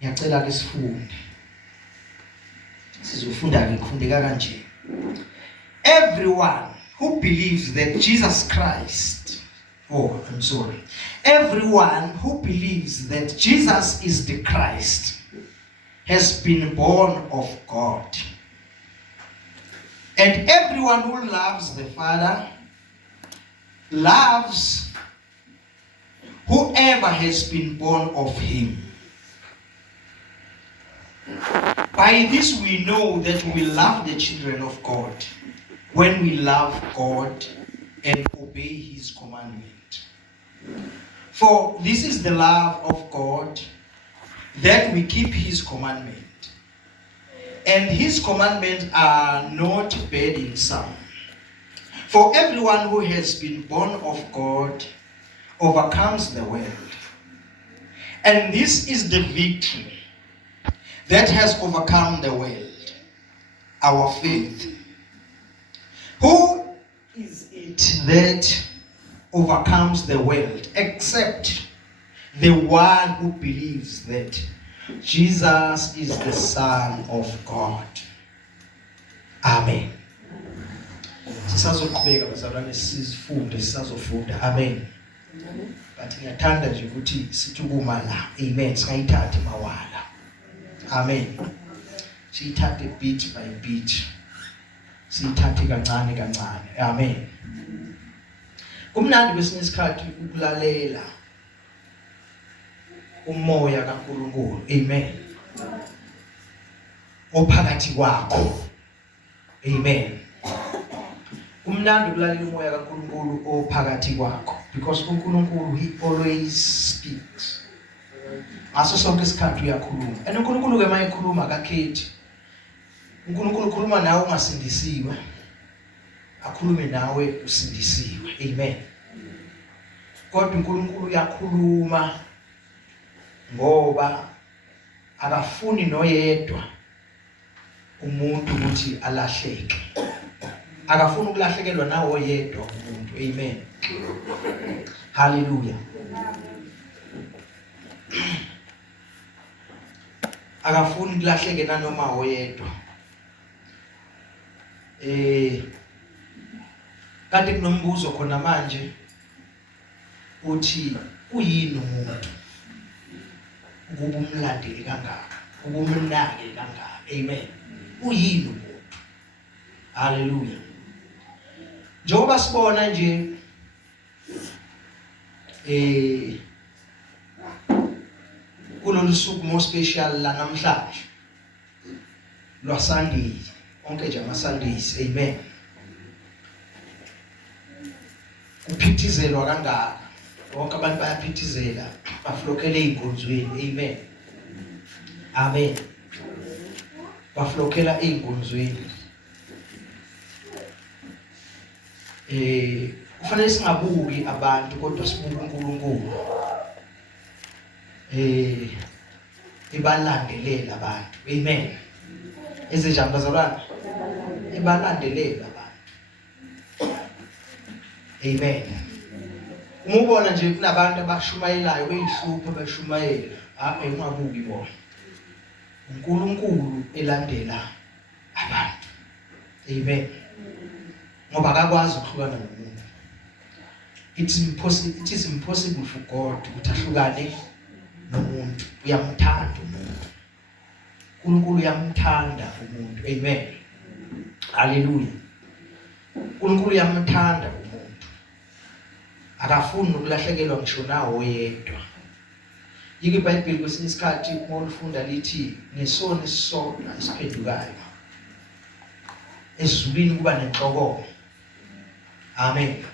Ngiyacela ke sifunde. Sizofunda ke kufundeka kanje. Everyone who believes that Jesus Christ, everyone who believes that Jesus is the Christ has been born of God. And everyone who loves the Father loves whoever has been born of him. By this we know that we love the children of God, when we love God and obey his commandment. For this is the love of God, that we keep his commandment. And his commandments are not burdensome. For everyone who has been born of God overcomes the world. And this is the victory that has overcome the world, our faith. Who is it that overcomes the world except the one who believes that Jesus is the Son of God? Amen. Sisazoqhubeka bazalwane sizofunda. Amen. But ngiyathanda nje ukuthi sithi kuma la. Amen. Singayithathe mawala. Amen. Siyithathe bit by bit. Siyithathe kancane kancane. Amen. Kumnandi kwesinye isikhathi ukulalela umoya kaNkulunkulu. Amen. Ophakathi kwakho. Amen. Kumnandi ukulalela umoya kaNkulunkulu ophakathi kwakho, because uNkulunkulu he always speaks. Ngaso sonke isikhathi uyakhuluma. And uNkulunkulu ke manje ekhuluma akakhethi. uNkulunkulu ukhuluma nawe ungasindisiwe, akhulume nawe usindisiwe. Amen. Kodwa uNkulunkulu uyakhuluma ngoba akafuni noyedwa umuntu ukuthi alahleke. Akafuni ukulahlekelwa nawo yedwa umuntu. Amen. Hallelujah. Akafuni kulahleke nanoma oyedwa. Kanti kunombuzo khona manje uthi uyini umuntu ukuba umlandeli kangaka, ukumnake kangaka. Amen. Uyini umuntu? Hallelujah. Njengoba sibona nje kulolu suku more special la namhlanje lwa Sunday, onke nje ama Sundays. Amen. Kuphithizelwa kangaka, wonke abantu bayaphithizela, baflokela einkonzweni. Amen. Amen. Baflokela einkonzweni. Kufanele singabuki abantu kodwa sibuke uNkulunkulu. Ibalandelela abantu. Amen. Ezenjani bazalwane? Ibalandelela abantu. Amen. Umubona nje kunabantu abashumayelayo beyihlupha beshumayela, ungabuki bona. uNkulunkulu elandela abantu. Amen. Ngoba akakwazi ukuhlukana nomuntu. It is impossible for God ukuthi ahlukane nomuntu. Uyamthanda umuntu. uNkulunkulu uyamthanda umuntu. Amen. Hallelujah. uNkulunkulu uyamthanda umuntu. Akafuni ukulahlekelwa ngisho nawo yedwa. Yike iBhayibheli kwesinye isikhathi molufunda lithi ngesono isisodwa isiphendukayo ezulwini kuba nenhloko. Amen.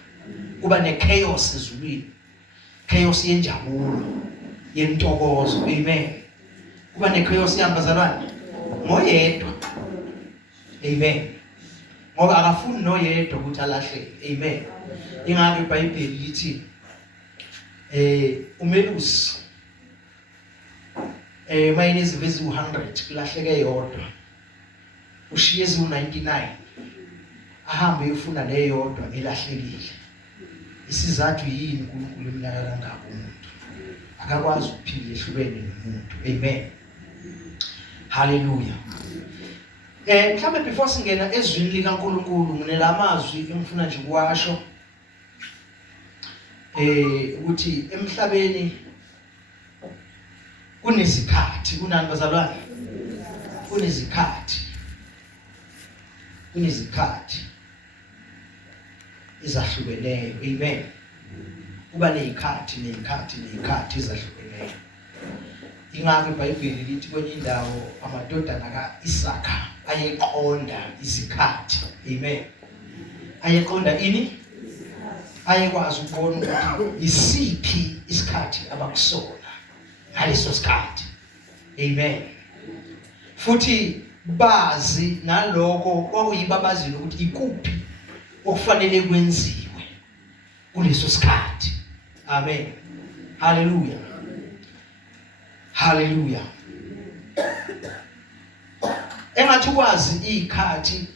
Kuba nechaos ezulwini. Chaos yenjabulo, yentokozo. Amen. Kuba nechaos yambazalwane ngoyedwa. Amen. Ngoba akafuni noyedwa ukuthi alahleke. Amen. Ingakho iBhayibheli lithi umelusi mayini izivezi u100 kulahleke yodwa, ushiye ezi99 ahambe uyofuna leyodwa elahlekile. Isizathu yini uNkulunkulu emnaka kangaka umuntu? Akakwazi ukuphila ehlubene nomuntu. Amen. Hallelujah. Mhlawumbe before singena ezwini likaNkulunkulu nginelamazwi engifuna nje ukuwasho ukuthi emhlabeni kunezikhathi kunani bazalwane kunezikhathi izahlukeneyo. Amen. Kuba nezikhathi izahlukeneyo. Ingakho iBhayibheli lithi kwenye indawo amadodana kaIsaka ayeqonda izikhathi. Amen. Ayeqonda ini? Ayekwazi ukubona ukuthi isiphi isikhathi abakusona ngaleso sikhathi. Amen. Futhi bazi naloko kwakuyibabazile ukuthi ikuphi okufanele kwenziwe kuleso sikhathi. Amen. Hallelujah. Hallelujah. Engathi ukwazi izikhathi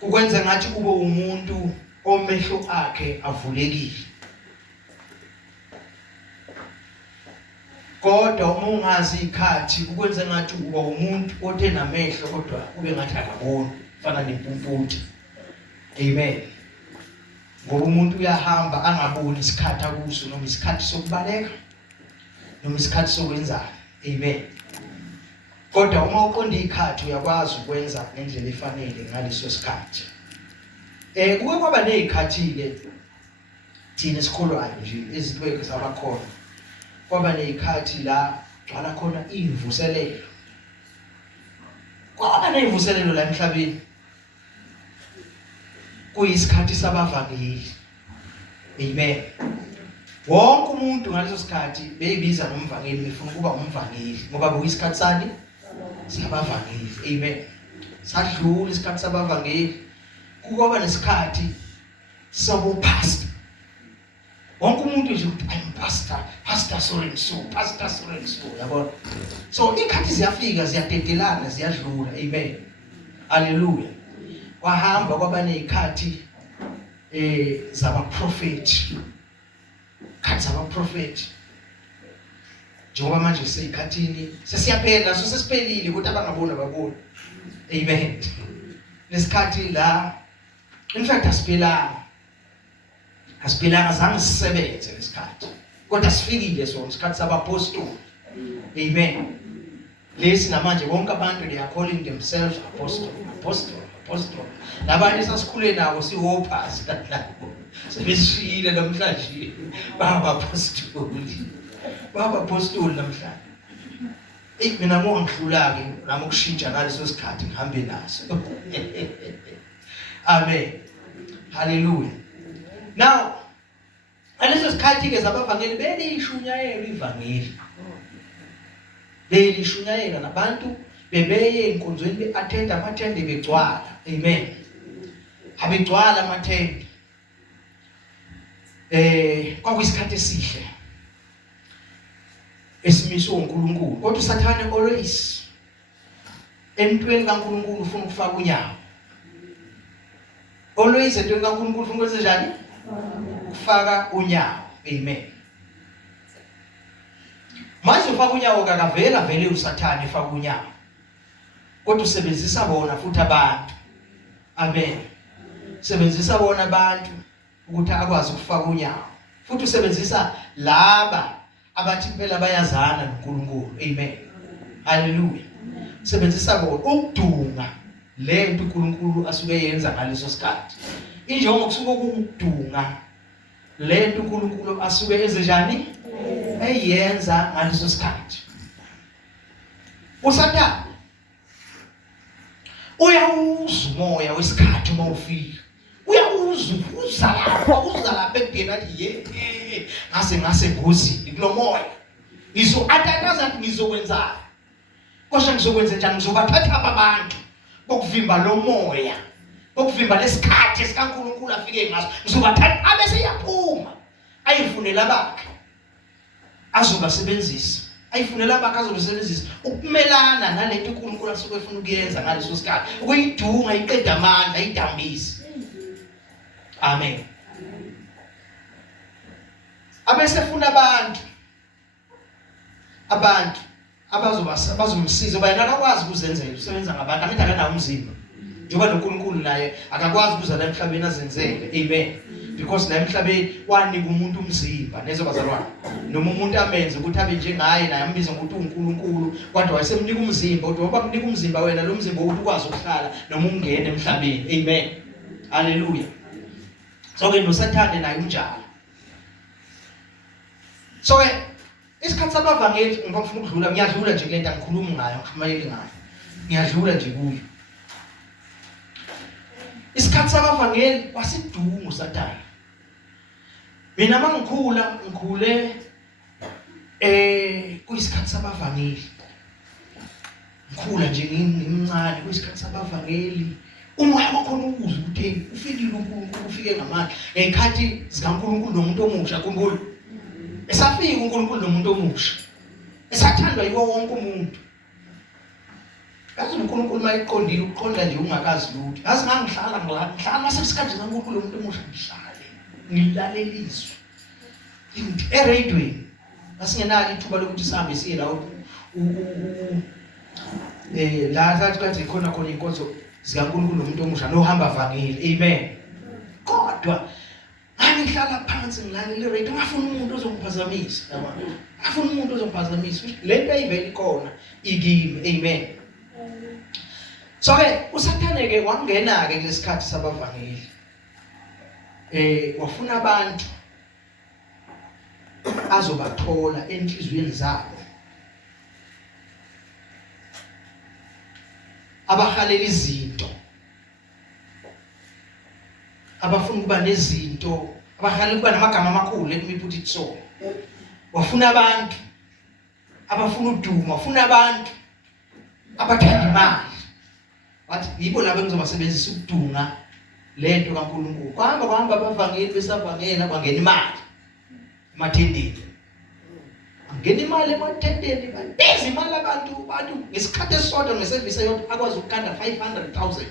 ukwenza ngathi kube umuntu omehlo akhe avulekile. Kodwa uma ungazi izikhathi ukwenza ngathi uba umuntu othe namehlo kodwa ube ngathi akaboni, fana nempumputi. Amen. Ngoba umuntu uyahamba angaboni isikhathi akuso, noma isikhathi sokubaleka noma isikhathi sokwenzana. Amen. Kodwa uma uqonda izikhathi uyakwazi ukwenza ngendlela efanele ngaleso sikhathi. Kuke kwaba nezikhathi-ke thina esikholwayo nje ezintweni zabakhona. Kwaba nezikhathi la gcwala khona imvuselelo. Kwaba nemvuselelo la emhlabeni. Kuyisikhathi sabavangeli. Amen. Wonke umuntu ngaleso sikhathi beyibiza ngomvangeli, befuna ukuba umvangeli ngoba kuyisikhathi sani sabavangeli. Amen. Sadlula isikhathi sabavangeli, kuba nesikhathi sabopastor. Wonke umuntu nje ukuthi I'm pastor so and so, yabona. So ikhathi ziyafika, ziyadedelana, ziyadlula. Amen. Hallelujah. Wahamba kwaba nezikhathi zabaprofeti. Khathi zabaprofeti. Njengoba manje seyikhathini sesiyaphela naso sesiphelile ukuthi abangabona babona. Amen. Lesikhathi la in fact asiphelanga zange sisebenze lesikhathi. Kodwa sifikile so isikhathi sabapostoli. Amen. Lesi namanje bonke abantu they are calling themselves apostle. Labanye sasikhule nabo sihophasi lapho. Sebeshiyile namhlanje baba apostoli namhlanje. Mina ngongihlula-ke nami ukushintsha ngaleso sikhathi ngihambe naso. Amen. Hallelujah. Now, aleso sikhathi-ke zabavangeli beliyishunyayela ivangeli. Beliyishunyayela nabantu bebeye enkonzweni be-attend amathende begcwala. Amen. Abegcwala amathende. Kwakuyisikhathi esihle esimiswe uNkulunkulu. Kodwa uSathane always entweni kaNkulunkulu ufuna ukufaka unyawo. Always entweni kaNkulunkulu ufuna ukwenza njani? Ukufaka unyawo. Amen. Manje ufaka unyawo kakavela vele uSathane efaka unyawo. Kodwa usebenzisa bona futhi abantu. Amen. Sebenzisa bona abantu ukuthi akwazi ukufaka unyawo. Futhi usebenzisa laba abathi impela bayazana noNkulunkulu. Amen. Hallelujah. Sebenzisa bona ukudunga lento uNkulunkulu asuke yenza ngaleso sikhathi. Injongo kusuka ukudunga lento uNkulunkulu asuke enze njani? Eyenza ngaleso sikhathi. uSathane uyawuza umoya wesikhathi uma ufika. Uyawuza lapha ekugeni athi ngase ngozini kulomoya. Atataza ngizokwenzani? Kosha ngizokwenza njani? Ngizobathatha abantu bokuvimba lo moya, bokuvimba lesikhathi esikaNkulunkulu afike ngaso. Ngizobathatha abese yaphuma ayifunela bakhe azobasebenzisa. Ayifunela bakhe azobasebenzisa ukumelana nalento uNkulunkulu asuke efuna ukuyenza ngaleso sikhathi. Ukuyidunga iqeda amandla, ayidambise. Amen. Abese funa abantu abazomsiza ngoba yena akakwazi ukuzenzela, usebenza ngabantu, angithi akanawo umzimba. Njengoba noNkulunkulu naye akakwazi ukuza la emhlabeni azenzele. Amen. Because la emhlabeni wanika umuntu umzimba, nezwe bazalwane. Noma umuntu amenze ukuthi abe njengaye naye ambize ngokuthi uNkulunkulu, kodwa wayesemnika umzimba, kodwa ngoba kunika umzimba wena lo mzimba ukuthi ukwazi ukuhlala noma ungene emhlabeni. Amen. Hallelujah. So ke noSathane naye unjalo. So ke isikhathi sabavangeli ngifuna ukudlula, ngiyadlula nje lento angikhulumi ngayo, ngikhulumele ngayo. Ngiyadlula nje kuyo. Isikhathi sabavangeli wasidunga uSathane. Mina ngikhule kuyisikhathi sabavangeli. Ngikhula nje ngimncane kuyisikhathi sabavangeli. Umoya wakhona ukuza ukuthi ufikile uNkulunkulu, ufike ngamandla. Ngekhathi zikaNkulunkulu nomuntu omusha, khumbula. Esafika uNkulunkulu nomuntu omusha. Esathandwa yiwo wonke umuntu. Yazi uNkulunkulu mayiqondile uqonda nje ungakazi lutho. Yazi ngihlala masesikhathi zaNkulunkulu nomuntu omusha ngihlale. Ngilaleliswe. eRadioweni asingenalo ithuba lokuthi sihambe siye la la sathi khona inkonzo zikaNkulunkulu nomuntu omusha nohamba vangeli. Amen. Kodwa ngihlala phansi ngilalela iRadio, ngafuna umuntu ozongiphazamisa, yabona. Ngafuna umuntu ozongiphazamisa. Lento ayiveli khona ikimi. Amen. So ke uSathane ke wangena ke kulesikhathi sabavangeli. Wafuna abantu azobathola enhlizweni zabo, abahalela izinto, abafuna ukuba nezinto, abahalela ukuba namagama amakhulu, let me put it so. Wafuna abantu abafuna uduma, wafuna abantu abathanda imali. Wathi yibo labo engizobasebenzisa ukudunga lento kaNkulunkulu. Kwahamba abavangeli besavangela kwangena imali emathendeni. Ngena imali emathendeni, babiza imali abantu ngesikhathi esisodwa ngeservice eyodwa akwazi ukukanda 500,000.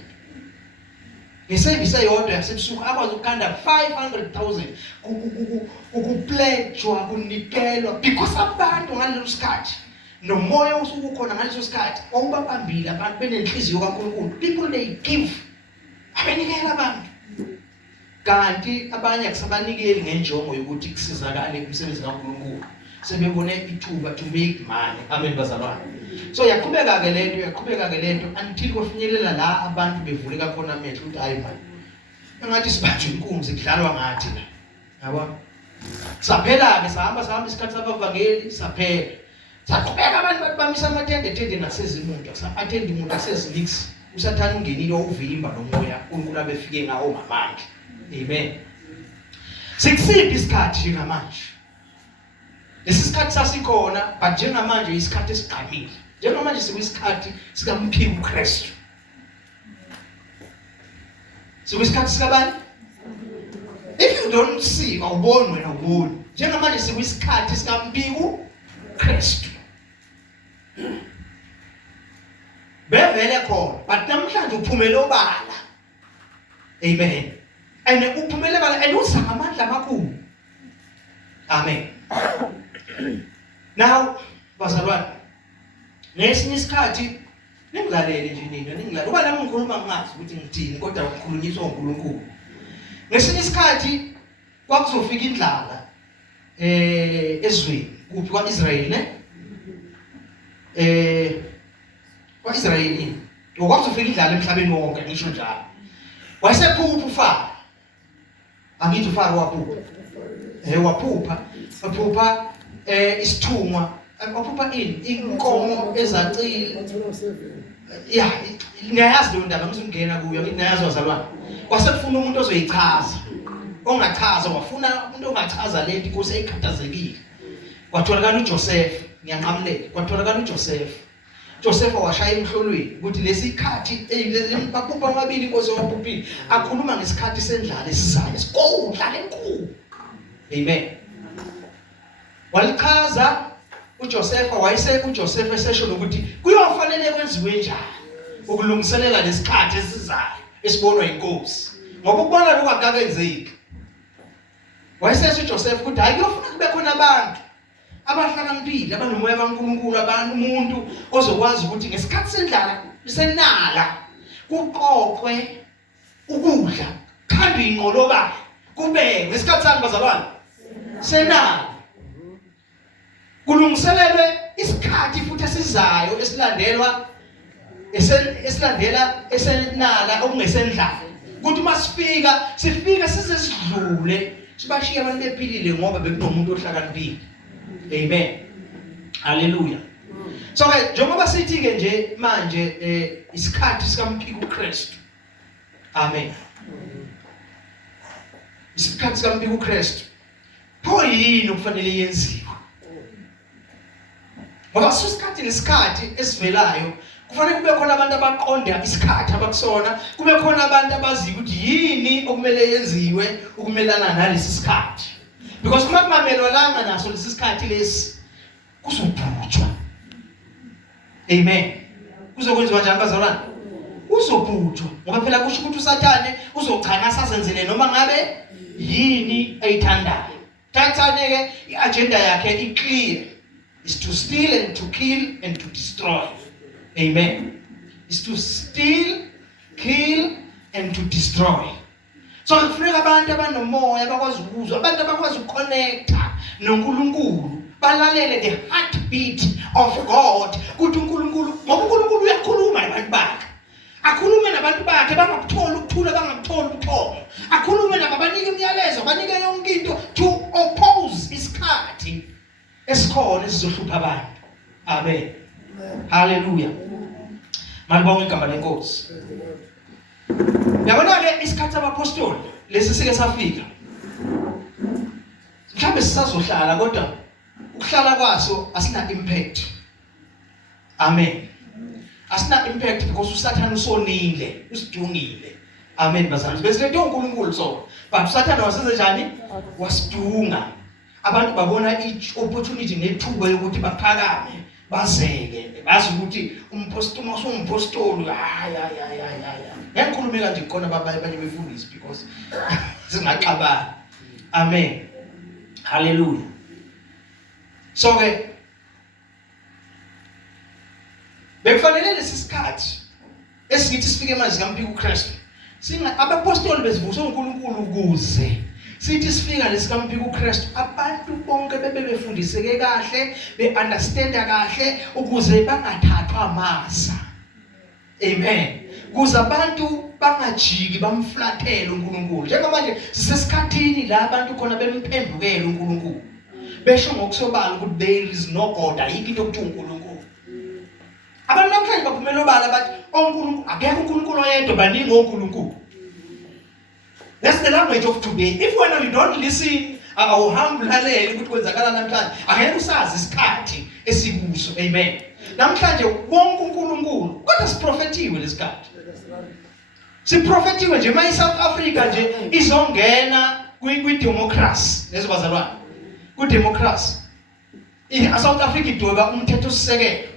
Ngeservice eyodwa yasebusuku akwazi ukukanda 500,000 ukupledgewa, kunikelwa, because abantu ngaleso sikhathi nomoya usukukhona ngaleso sikhathi wawubabambile abantu benenhliziyo kaNkulunkulu. People they give, abanikela abantu. Kanti abanye akusabanikeli ngenjongo yokuthi kusizakale umsebenzi kaNkulunkulu, sebebone ithuba to make money. Amen bazalwane. So yaqhubeka ke lento until kofinyelela la abantu bevuleka khona amehlo ukuthi hayi manje engathi sibanjwe inkunzi kudlalwa ngathi la, yabo. Saphela ke sahamba isikhathi sabavangeli, saphela saqhubeka abantu bamisa amatende nasezimuntu, asathenda umuntu asezilix. uSathane ungenile uvimba nomoya uNkulunkulu abefike ngawo ngamandla. Amen. Sikusiphi isikhathi njengamanje? Lesi sikhathi sasikhona, but njengamanje isikhathi esigqamile. Njengamanje sikuyisikhathi sikaMphiko uKristu. Sikuyisikhathi sikabani? If you don't see, awuboni wena uboni. Njengamanje sikuyisikhathi sikaMphiko uKristu. Bevele khona, but namhlanje uphumele obala. Amen. And uphumele obala and usamandla amakhulu. Amen. Now bazalwane, ngesinye isikhathi ningilalele nje nina, ningilalele. Uba nami ngikhuluma ngazi ukuthi ngithini, kodwa ukukhulunyiswa uNkulunkulu. Ngesinye isikhathi kwakuzofika indlala ezweni kuphi kwaIsrael, ne? kwaIsrael okwakuzofika indlala emhlabeni wonke, ngisho njalo. Wayesephupha uFaro. Angithi uFaro waphupha. Waphupha isithungwa, waphupha inkomo ezacile. Yeah, niyayazi lo ndaba, ngizongena kuyo, niyayazi bazalwane. Kwasekufuna umuntu ozoyichaza. Ongachaza, wafuna umuntu ongachaza lento inkosi eyikhathazekile. Kwatholakala uJoseph, ngiyanqamulela. Kwatholakala uJoseph. Joseph washaya emhlolweni ukuthi lesikhathi baphupha amabili inkosi waphuphile, akhuluma ngesikhathi sendlala esizayo, sikudlala enkulu. Amen. Walichaza uJoseph, uJoseph esesho ukuthi kuyofanele kwenziwe njani ukulungiselela lesikhathi esizayo esibonwa inkosi. Ngoba ukubona lokho akakenzeki. Wayesesho uJoseph ukuthi hayi kuyofuna kube khona abantu abahlakaniphile abanomoya kaNkulunkulu abantu umuntu ozokwazi ukuthi ngesikhathi sendlala senala kuqoqwe ukudla khandwe inqoloba kube ngesikhathi sani bazalwane senala kulungiselelwe isikhathi futhi esizayo esilandela esenala okungesendlala ukuthi masifika sifika size sidlule sibashiya abantu bephilile ngoba bekunomuntu ohlakaniphile. Amen. Hallelujah. So ke njengoba sithi ke nje manje isikhathi sikaMphiko uKristu. Amen. Isikhathi sikaMphiko uKristu. Pho yini okufanele yenziwe? Ngoba sisikhathi nesikhathi esivelayo kufanele kube khona abantu abaqonda isikhathi abakusona, kube khona abantu abazi ukuthi yini okumele yenziwe ukumelana nalesi sikhathi. Because uma kungamelwanga naso lesi sikhathi lesi kuzobhutshwa. Amen. Kuzokwenziwa njani bazalwane? Uzobhutshwa. Ngoba phela kusho ukuthi uSathane uzochana sasenzele noma ngabe yini ayithandayo. Thathane ke iagenda yakhe iclear. Is to steal and to kill and to destroy. Amen. Is to steal, kill and to destroy. So kufuneka abantu abanomoya bakwazi ukuzwa, abantu abakwazi ukuconnecta noNkulunkulu, balalele the heartbeat of God. Ukuthi uNkulunkulu, ngoba uNkulunkulu uyakhuluma nabantu bakhe. Akhulume nabantu bakhe bangakutholi ukuthula, bangakutholi ubuthongo. Akhulume nabo abanike imiyalezo, banike yonke into to oppose isikhathi esikhona esizohlupha abantu. Amen. Hallelujah. Malibonga igama lenkosi. Yabona ke isikhathi sabapostoli lesi sike safika. Mhlawumbe sisazohlala kodwa ukuhlala kwaso asina impact. Amen. Asina impact because uSathane usonile, usidungile. Amen bazalwane. Bese leto uNkulunkulu so. But uSathane wasenze njani? Wasidunga. Abantu babona i-opportunity nethuba yokuthi baphakame. Bazeke bazi ukuthi umpostoli umpostoli ngiyakhuluma kanje khona abanye befundisi because singaxabana. Amen. Hallelujah. So ke bekufanele lesisikhathi esithi sifike manje kaMphiko uKristu singa abapostoli bezivuswa uNkulunkulu ukuze sithi sifika lesikaMphiko uKristu abantu bonke bebefundiseke kahle, beunderstanda kahle ukuze bangathathwa amasa. Amen. Kuze abantu bangajiki bamflathele uNkulunkulu. Njengamanje sisesikhathini la abantu khona bemphendukela uNkulunkulu. Besho ngokusobala ukuthi there is no God, ayikho into okuthi uNkulunkulu. Abantu namhlanje baphumela obala bathi oNkulunkulu akekho uNkulunkulu oyedwa, baningi oNkulunkulu. That's the language of today. If when you don't listen, awuhambulalele ukuthi kwenzakala namhlanje, angeke usazi isikhathi esikuso. Amen. Namhlanje wonke uNkulunkulu kodwa siprofetiwe lesikhathi. Siprofetiwe nje mayi South Africa nje izongena kwi-democracy lesibazalwane. Ku-democracy. South Africa idweba umthetho sisekelo.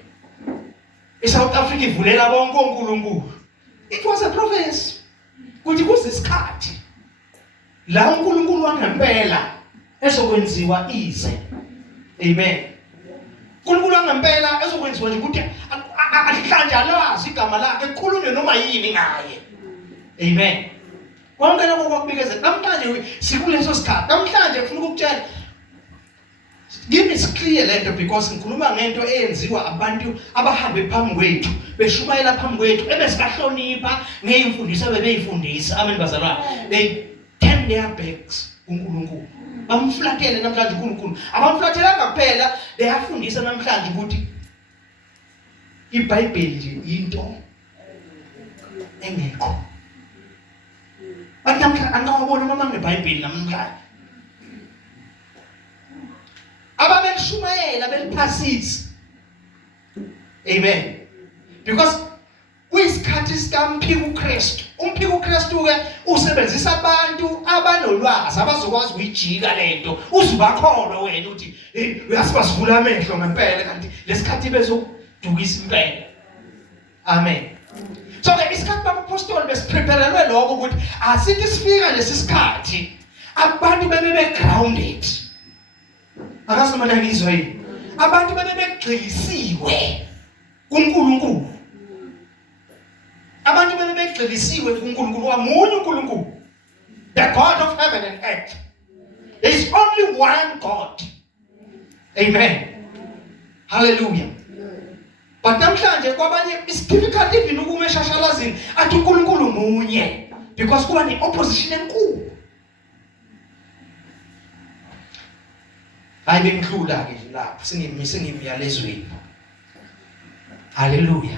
South Africa ivulela bonke uNkulunkulu. It was a prophecy. Kuthi kuzisikhathi la uNkulunkulu wangempela ezokwenziwa ize. Amen. uNkulunkulu wangempela ezokwenziwa nje ukuthi ahlanjalazi igama lakhe ekhulunywe noma yini ngaye. Amen. Konke lokho kwakubikezela namhlanje sikuleso sikhathi. Namhlanje ngifuna ukukutshela give it clear lento because ngikhuluma ngento eyenziwa abantu abahambe phambi kwethu beshumayela phambi kwethu ebesikahlonipha ngeyimfundiso bebeyifundisa. Amen bazalwane. They turn their backs uNkulunkulu. Bamflathele namhlanje uNkulunkulu. Abamflathelanga kuphela, beyafundisa namhlanje ukuthi iBhayibheli nje into engekho. Bathi namhlanje angawabona noma ngeBhayibheli namhlanje. Ababelishumayela beliphasisa. Amen. Because kuyisikhathi sikaMphiko uKristu. uMphiko uKristu ke usebenzisa abantu abanolwazi abazokwazi ukuyijika lento. Uzubakholwa wena uthi uyasibasivula amehlo ngempela kanti lesikhathi bezodukisa impela. Amen. So ke isikhathi babapostoli besipreparelwe lokho ukuthi asithi sifika lesisikhathi abantu bebe grounded. Akasimana ngizwe yini? abantu bebegxilisiwe kuNkulunkulu. Abantu bebegxilisiwe kuNkulunkulu, wamunye uNkulunkulu, the God of heaven and earth. There is only one God. Amen. Hallelujah. But namhlanje kwabanye is difficult even ukuma eshashalazini athi uNkulunkulu munye because kuba ne opposition enkulu. Hayi bengihlula ke lapho singimiyalezweni. Hallelujah.